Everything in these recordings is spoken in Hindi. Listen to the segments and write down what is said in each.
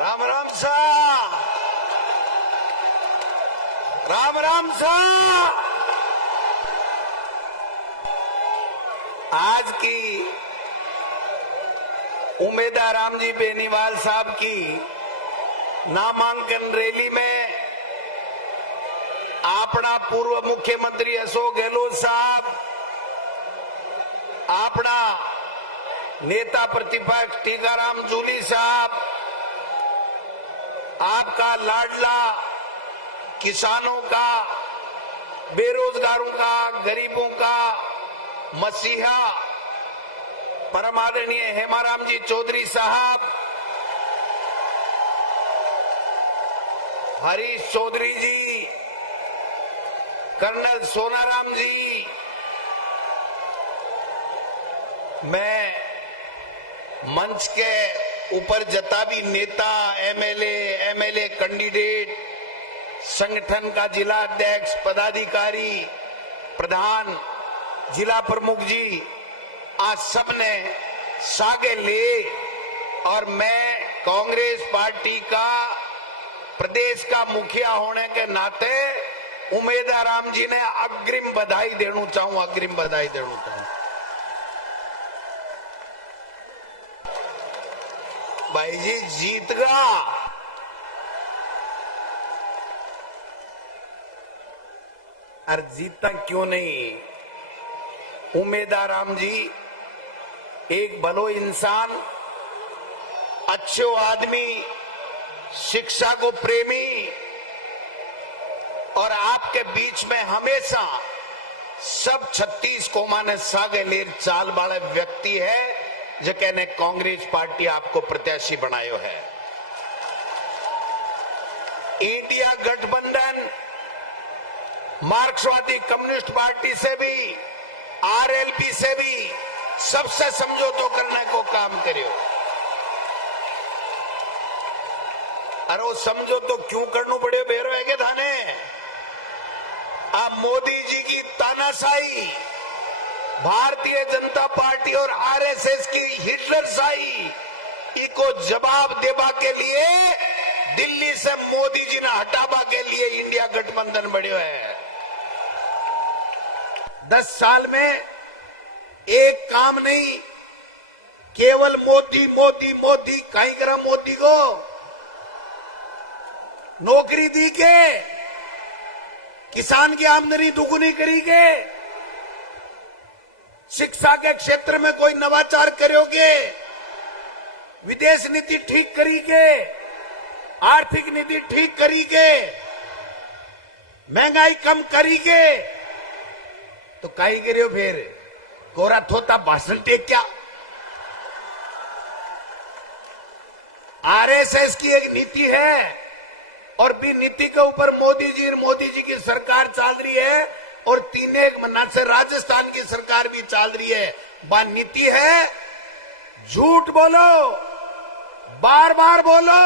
राम राम सा, राम राम सा। आज की उमेदा राम जी बेनीवाल साहब की नामांकन रैली में अपना पूर्व मुख्यमंत्री अशोक गहलोत साहब, अपना नेता प्रतिपक्ष टीकाराम जूली साहब, आपका लाडला किसानों का, बेरोजगारों का, गरीबों का मसीहा परम आदरणीय हेमाराम जी चौधरी साहब, हरीश चौधरी जी, कर्नल सोनाराम जी, मैं मंच के ऊपर जता भी नेता, एमएलए कैंडिडेट, संगठन का जिला अध्यक्ष, पदाधिकारी, प्रधान, जिला प्रमुख जी, आज सबने सागे ले और मैं कांग्रेस पार्टी का प्रदेश का मुखिया होने के नाते उमेदा राम जी ने अग्रिम बधाई देना चाहूं, अग्रिम बधाई देना चाहूं। भाई जी जीत गया, और जीता क्यों नहीं? उमेदा राम जी एक भलो इंसान, अच्छो आदमी, शिक्षा को प्रेमी और आपके बीच में हमेशा सब 36 कौमा ने सागे लेर चाल वाले व्यक्ति है जो कहने कांग्रेस पार्टी आपको प्रत्याशी बनायो है। इंडिया गठबंधन मार्क्सवादी कम्युनिस्ट पार्टी से भी, आरएलपी से भी सबसे समझौता करने को काम करियो। अरे वो समझो तो क्यों करना पड़े बेरो है के थाने? आप मोदी जी की तानाशाही, भारतीय जनता पार्टी और आरएसएस की हिटलरशाही, इको जवाब देवा के लिए दिल्ली से मोदी जी ने हटावा के लिए इंडिया गठबंधन बढ़ियो है। 10 साल में एक काम नहीं, केवल मोदी मोदी मोदी। कहीं करा मोदी को नौकरी दी के, किसान की आमदनी दुगुनी करी के, शिक्षा के क्षेत्र में कोई नवाचार करोगे, विदेश नीति ठीक करी के, आर्थिक नीति ठीक करी के, महंगाई कम करी के, तो काई करियो फिर कोरा थोता भाषण टेक क्या? आरएसएस की एक नीति है और भी नीति के ऊपर मोदी जी की सरकार चल रही है और 3 महीना से राजस्थान की सरकार भी चल रही है। वह नीति है झूठ बोलो, बार बार बोलो,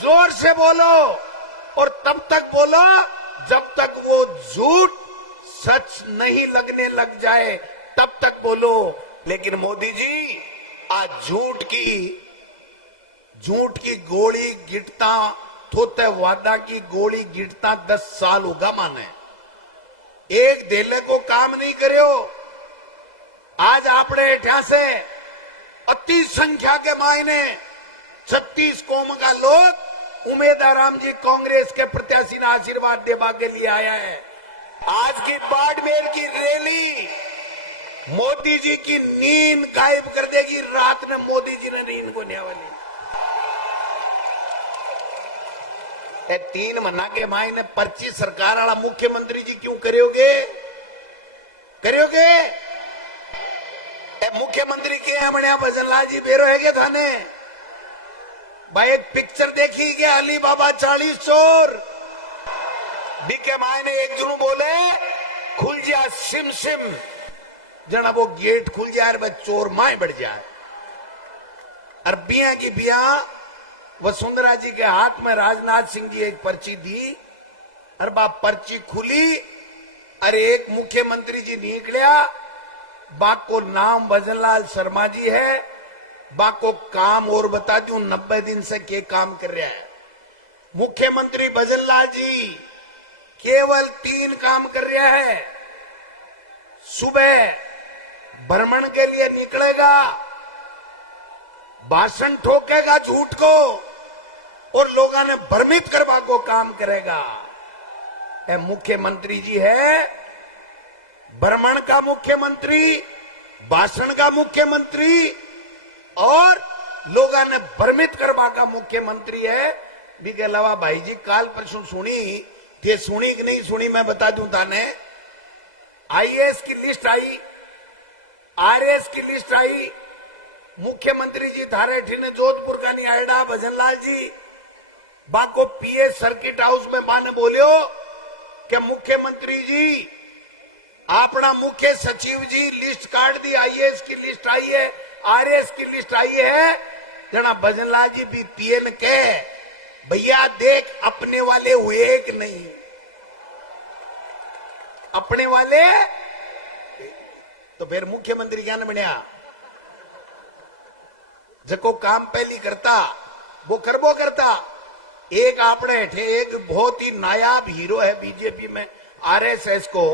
जोर से बोलो और तब तक बोलो जब तक वो झूठ सच नहीं लगने लग जाए, तब तक बोलो। लेकिन मोदी जी आज झूठ की गोली गिरता, थोते वादा की गोली गिरता 10 साल होगा माने, एक देले को काम नहीं करियो। आज आपने एठा से अति संख्या के मायने 36 कौम का लोग उमेदा राम जी कांग्रेस के प्रत्याशी ने आशीर्वाद देवा के लिए आया है। आज की बाड़मेर की रैली मोदी जी की नींद गायब कर देगी। रात में मोदी जी ने नींद को न्यावाली 3 महीना के मायने पर्ची सरकार वाला मुख्यमंत्री जी क्यों करोगे? मुख्यमंत्री के हमने भजनलाल जी बेरो है के थाने भाई एक पिक्चर देखी के अली बाबा 40 चोर बीके मायने एक जुनू बोले खुल जा सिम सिम, जना वो गेट खुल जाए वह चोर माए बढ़ जाए। और बिया की बिया वसुंधरा जी के हाथ में राजनाथ सिंह जी एक पर्ची दी और बाप पर्ची खुली, अरे एक मुख्यमंत्री जी निकलिया, बाप को नाम भजनलाल शर्मा जी है, बाको काम और बता दूं 90 दिन से के काम कर रहा है। मुख्यमंत्री भजन लाल जी केवल 3 काम कर रहा है। सुबह भ्रमण के लिए निकलेगा, भाषण ठोकेगा झूठ को और लोगों ने भ्रमित करवा को काम करेगा। ये मुख्यमंत्री जी है, भ्रमण का मुख्यमंत्री, भाषण का मुख्यमंत्री और लोगों ने भ्रमित करवा का मुख्यमंत्री है। भी के अलावा भाई जी काल परसों सुनी थे, सुनी कि नहीं सुनी मैं बता दूं ताने। आईएएस की लिस्ट आई, आरएएस की लिस्ट आई, मुख्यमंत्री जी थारे ठीने जोधपुर का नहीं आएडा भजन लाल जी बाको पीए सर्किट हाउस में माने बोलियो कि मुख्यमंत्री जी अपना मुख्य सचिव जी लिस्ट काट दी, आईएएस की लिस्ट आई है, आरएएस की लिस्ट आई है। जना भजन लाल जी भी पीए ने कहे भैया देख अपने वाले हुए कि नहीं, अपने वाले तो फिर मुख्यमंत्री क्या न बनया। जको काम पहली करता वो करबो करता। एक आपने थे एक बहुत ही नायाब हीरो है बीजेपी में, आरएसएस को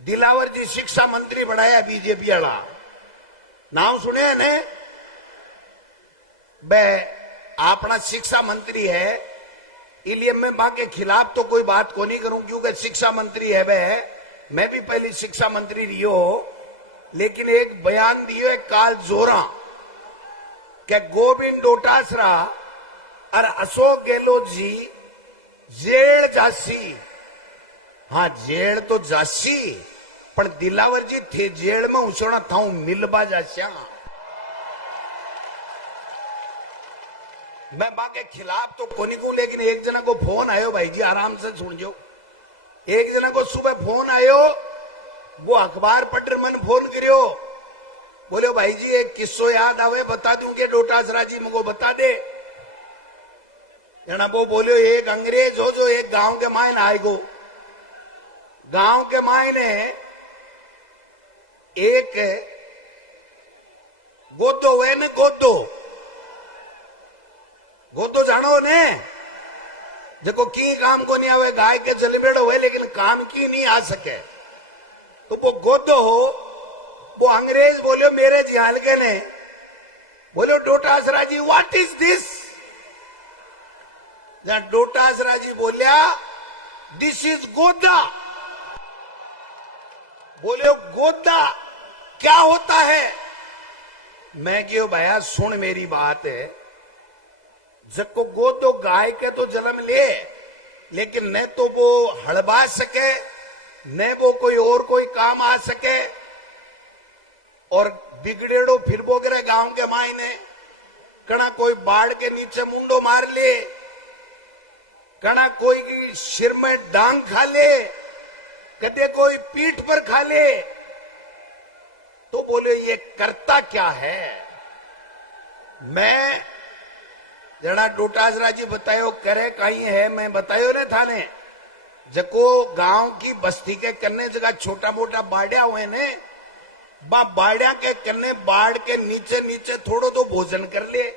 दिलावर जी शिक्षा मंत्री बनाया बीजेपी वाला, नाम सुने ने। बे अपना शिक्षा मंत्री है, इसलिए मैं मां के खिलाफ तो कोई बात को नहीं करूं क्योंकि शिक्षा मंत्री है वे। मैं भी पहले शिक्षा मंत्री रियो, लेकिन एक बयान दियो एक काल जोरा कि गोविंद डोटासरा और अशोक गहलोत जी जेल जासी। हाँ जेल तो जासी पर दिलावर जी थे जेल में उसोना था मिलबा जास्या। मैं मां के खिलाफ तो कोनी को, लेकिन एक जना को फोन आयो भाई जी आराम से सुन जो। एक जना को सुबह फोन आयो, वो अखबार पढ़ मन फोन करियो, बोले भाई जी एक किस्सो याद आवे बता दूंगे डोटासरा जी मुझको बता दे। जना वो बोलियो एक अंग्रेज हो जो एक गांव के मायने आएगो, गांव के मायने एक गोदो हुए न गोदो, गोदो जानो ने देखो की काम को नहीं आवे, गाय के जलबेड़ो हुए लेकिन काम की नहीं आ सके। तो वो गोदो हो, वो अंग्रेज बोलियो मेरे जिहाल के ने बोलियो डोटासरा जी व्हाट इज दिस। डोटासरा जी बोलिया दिस इज गोदा। बोले गोदा क्या होता है। मैं क्यों भैया सुन मेरी बात है, जब गोदो गाय के तो जन्म ले, लेकिन न तो वो हड़बा सके न वो कोई और कोई काम आ सके, और बिगड़ेड़ो फिर वो करे गांव के मायने कना कोई बाढ़ के नीचे मुंडो मार ले, कना कोई की सिर में डांग खा ले, कदे कोई पीठ पर खा ले। तो बोले ये करता क्या है। मैं जना डोटासरा जी बतायो करे कहीं है, मैं बतायो ने थाने जको गांव की बस्ती के कन्ने जगह छोटा मोटा बाड़िया हुए ने, बा बाड़िया के कन्ने बाढ़ के नीचे नीचे थोड़ो तो भोजन कर ले,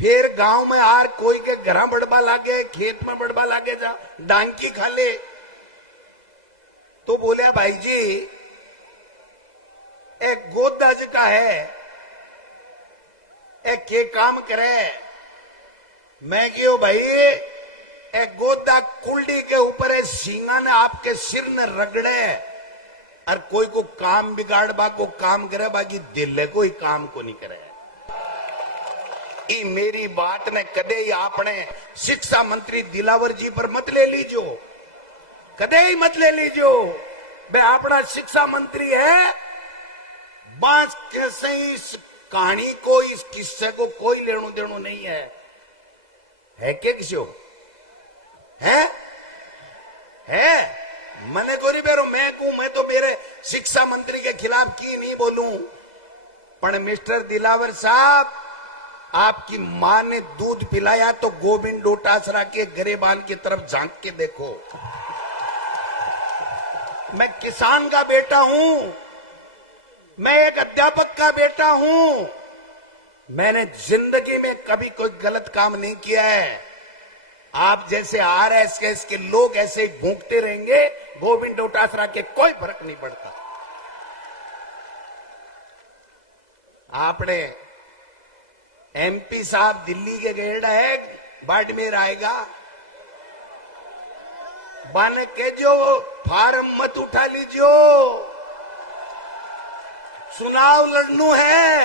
फिर गांव में आर कोई के घरा बढ़वा लागे, खेत में बढ़वा लागे जा डांकी खा ले। तो बोले भाई जी एक गोदा जी का है, एक के काम करे। मैं क्यों भाई एक गोदा कुल्डी के ऊपर है, सींगा ने आपके सिर ने रगड़े और कोई को काम बिगाड़ बा को काम करे, बाकी दिल कोई काम को नहीं करे। ई मेरी बात ने कदे ही आपने शिक्षा मंत्री दिलावर जी पर मत ले लीजो, कदे ही मत ले लीजो। बे अपना शिक्षा मंत्री है, बांस कैसे इस कहानी को इस किस्से को कोई लेनो देनो नहीं है क्या किसी को है मने गोरी बेरो मैं को, मैं तो मेरे शिक्षा मंत्री के खिलाफ की नहीं बोलूं, पर मिस्टर दिलावर साहब आपकी मां ने दूध पिलाया तो गोविंद डोटासरा के गरेबान की तरफ झांक के देखो। मैं किसान का बेटा हूं, मैं एक अध्यापक का बेटा हूं, मैंने जिंदगी में कभी कोई गलत काम नहीं किया है। आप जैसे आरएसएस के लोग ऐसे ही भूखते रहेंगे, गोविंद डोटासरा के कोई फर्क नहीं पड़ता। आपने एमपी साहब दिल्ली के गेड़ा है, बाड़मेर आएगा बन के जो फार्म मत उठा लीजियो, चुनाव लड़नू है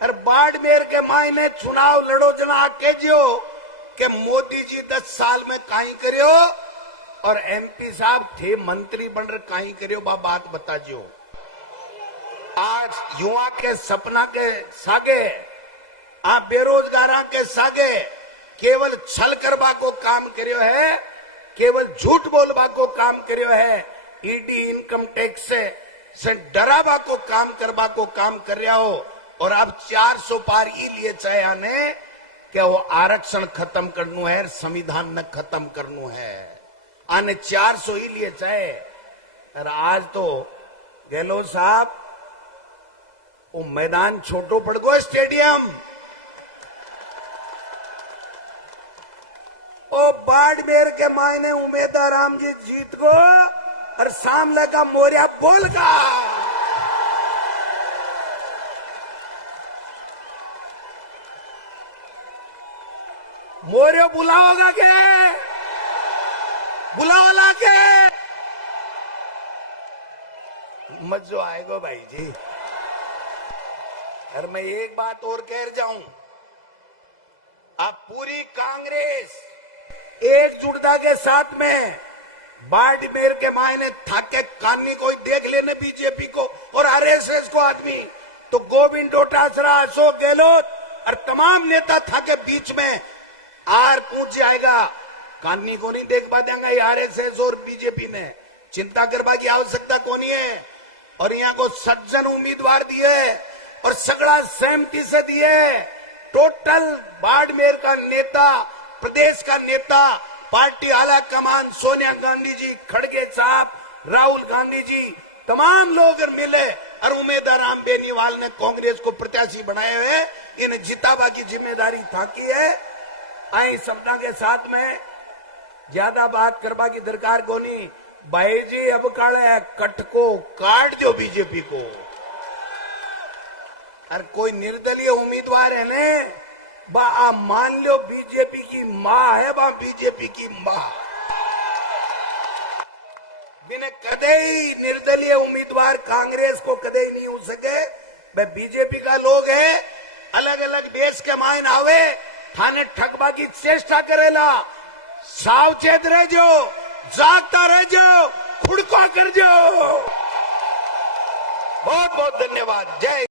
और बाड़मेर के मायने चुनाव लड़ो जना के जो कि मोदी जी 10 साल में काई करियो और एमपी साहब थे मंत्री बन रहे काई करियो, बात बता जो। आज युवा के सपना के सागे, आप बेरोजगार के सागे केवल छल करवा को काम करियो है, केवल झूठ बोलवा को काम करियो है, ईडी इनकम टैक्स से डरावा को काम करवा को काम कर रहा हो। और अब 400 पार ई लिए चाहे आने कि वो आरक्षण खत्म करनू है, संविधान न खत्म करनू है, आने 400 ही लिए चाहे। और आज तो गहलोत साहब वो मैदान छोटो पड़ गो, स्टेडियम ओ बाड़मेर के मायने उमेदा राम जी जीत गो और सामने का मोरिया बोल का। मोरियो बुलाओगा के, बुलावाला के मजो आएगा भाई जी। और मैं एक बात और कह जाऊं, अब पूरी कांग्रेस एकजुटता के साथ में बाड़मेर के मायने थाके कानी कोई देख लेने बीजेपी को और आरएसएस को आदमी, तो गोविंद डोटासरा, अशोक गहलोत और तमाम नेता थाके बीच में आर पूछ जाएगा। कानी को नहीं देख पा देंगे आरएसएस और बीजेपी ने, चिंता करवा की आवश्यकता को नहीं है। और यहाँ को सज्जन उम्मीदवार दिए और सगड़ा सहमति से दिए। टोटल बाड़मेर का नेता, प्रदेश का नेता, पार्टी आला कमान सोनिया गांधी जी, खड़गे साहब, राहुल गांधी जी, तमाम लोग मिले और उमेदवार राम बेनीवाल ने कांग्रेस को प्रत्याशी बनाए हुए, इन्हें जितावा की जिम्मेदारी थाकी है। आई शब्दा के साथ में ज्यादा बात करवा की दरकार को नहीं। भाई जी अब काले कट को काट दो बीजेपी को। और कोई निर्दलीय उम्मीदवार है ने बा मान लो बीजेपी की मां है, बा बीजेपी की मां बिना कदे ही निर्दलीय उम्मीदवार कांग्रेस को कदे ही नहीं हो सके। भाई बीजेपी का लोग है, अलग अलग देश के मायन आवे, थाने ठगबा की चेष्टा करेला। सावचेत रह जो, जागता रह जो, खुड़का कर जो। बहुत बहुत धन्यवाद। जय